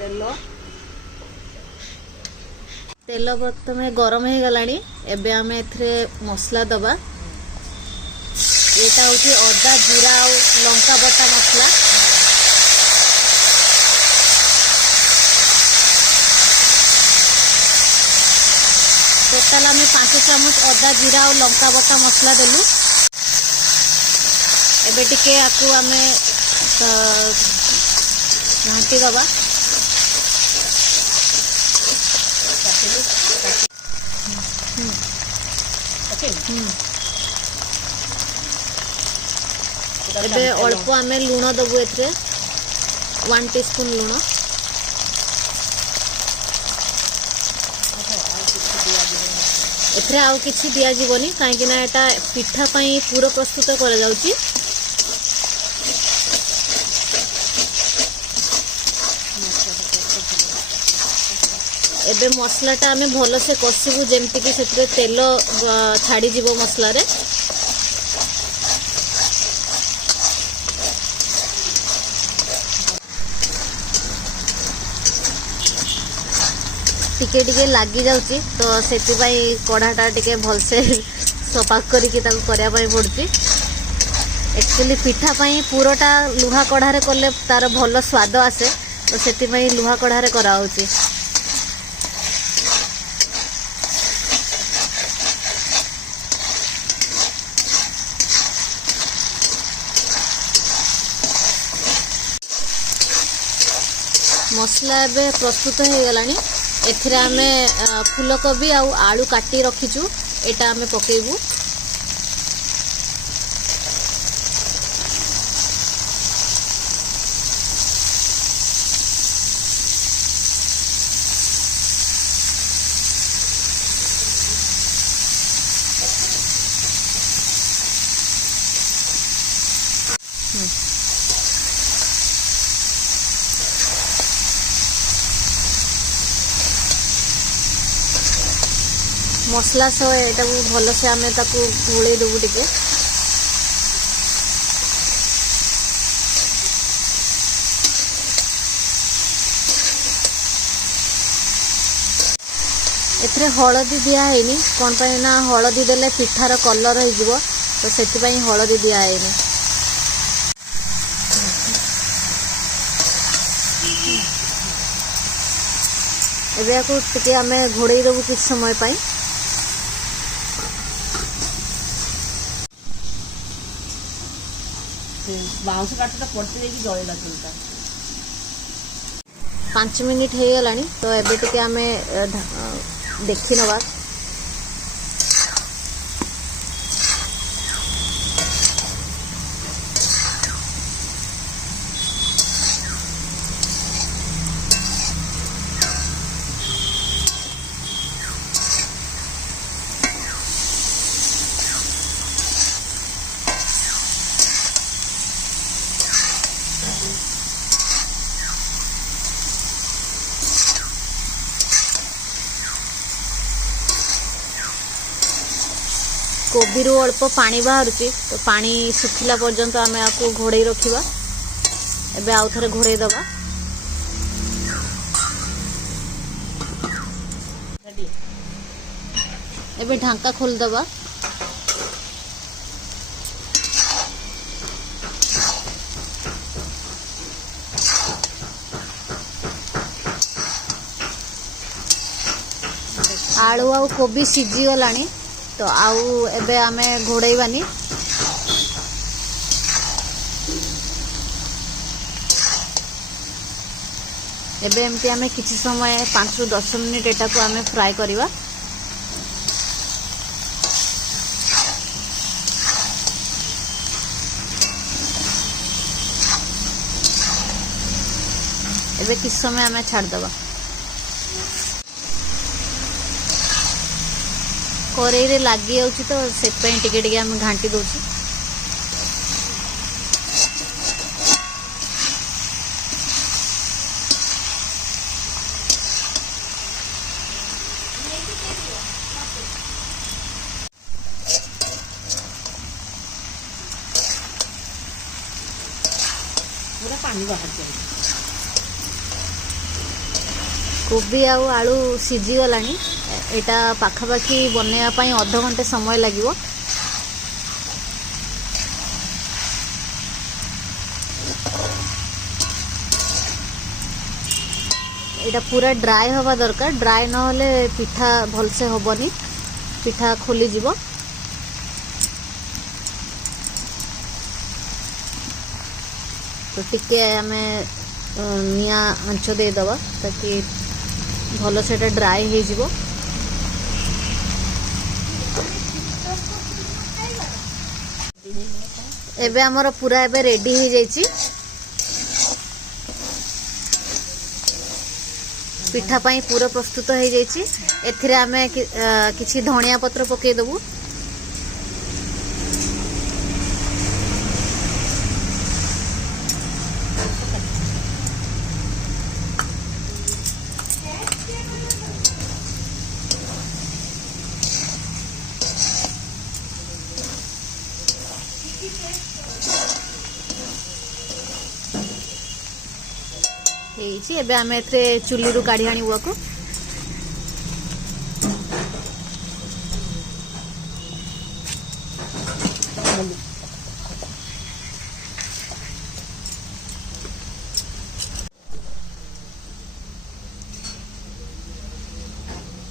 तेल तेल प्रथम गरम हो गलानी एबे आम एथरे मसला दबा एटा होची अदा जीरा और लंका बटा मसला टोटाल आम 5 चामच अदा जीरा और लंका बटा मसला देलु एबे टिके आकु आमे घाटी दबा एबे अल्प आमे लुण दबु एथरे 1 टीस्पून लुण एथरे आउ किछि दिया जीवनी काहे ना एटा पिठा पई पूरा प्रस्तुत करा जाउची एबे मसलाटा आमे भल से कसिबु जेमति कि सेतरे तेल छाड़ी जीवो मसला रे टिके टिके लागी जाउची तो सेति पई कढ़ाटा टिके भल से सफा करिकि ताको करया पई पड़ची एक्चुअली पिठा पई पूराटा लुहा कढ़ा रे करले तार भल स्वाद आसे तो सेति पई लुहा कढ़ा रे करा होची मसला एबे प्रस्तुत हो गलानी एथरे आमे फूलकोबी आउ आलू काटी रखीचु एटा आमे पकेइबू मसला सह एटा भल से आमे ताकू घोड़े देबू टिके एथरे हळदी दिया हैनी कोन पय ना हळदी देले पिठार कलर हो जिवो तो सेति पय हळदी दिया हैनी एबे आकू टिके आमे घोड़े देबू किछ समय पय बाउंस काटटा पड़ते देखि जळेला चलता 5 मिनिट हो गलानी तो एबे टिके आमे देखि नबा कोबी रू अल्प पानी बाहरुची तो पानी सुखिला पर्यंत आमे आकू घोड़े रखिबा एबे आउ थरे घोड़े दबा एबे ढांका खोल दबा आलू आउ कोबी सिझी गलानी तो आउ एबे आमे घोड़ाइबानी एबे एमती आमे किछि समय 5 ରୁ 10 मिनिट एटा को आमे फ्राई करिवा एबे किछ समय आमे छाड़ दबा करेई रे लागी जाउची तो से पे टिके टिके हम घांटी दोची पूरा पानी बाहर चले कोबी आउ आलू सीझी गलानी एटा पाखापाखी बनैया पई आधा घंटे समय लागिवो। एटा पूरा ड्राई हवा दरकार, ड्राई न होले पिठा भलसे होबनी, पिठा खोली जीवो। तो टिके आमे निया आंच दे दबा ताकि भलो सेटा ड्राई हे जीवो। एबे हमर पूरा एबे रेडी हे जाईची। पिठा पाई पूरा प्रस्तुत हो जाइए। एथिरे आमे किछि धनिया पत्र पके दबु। एबे आमे एथे चुली रु काढी आनी बुआ को।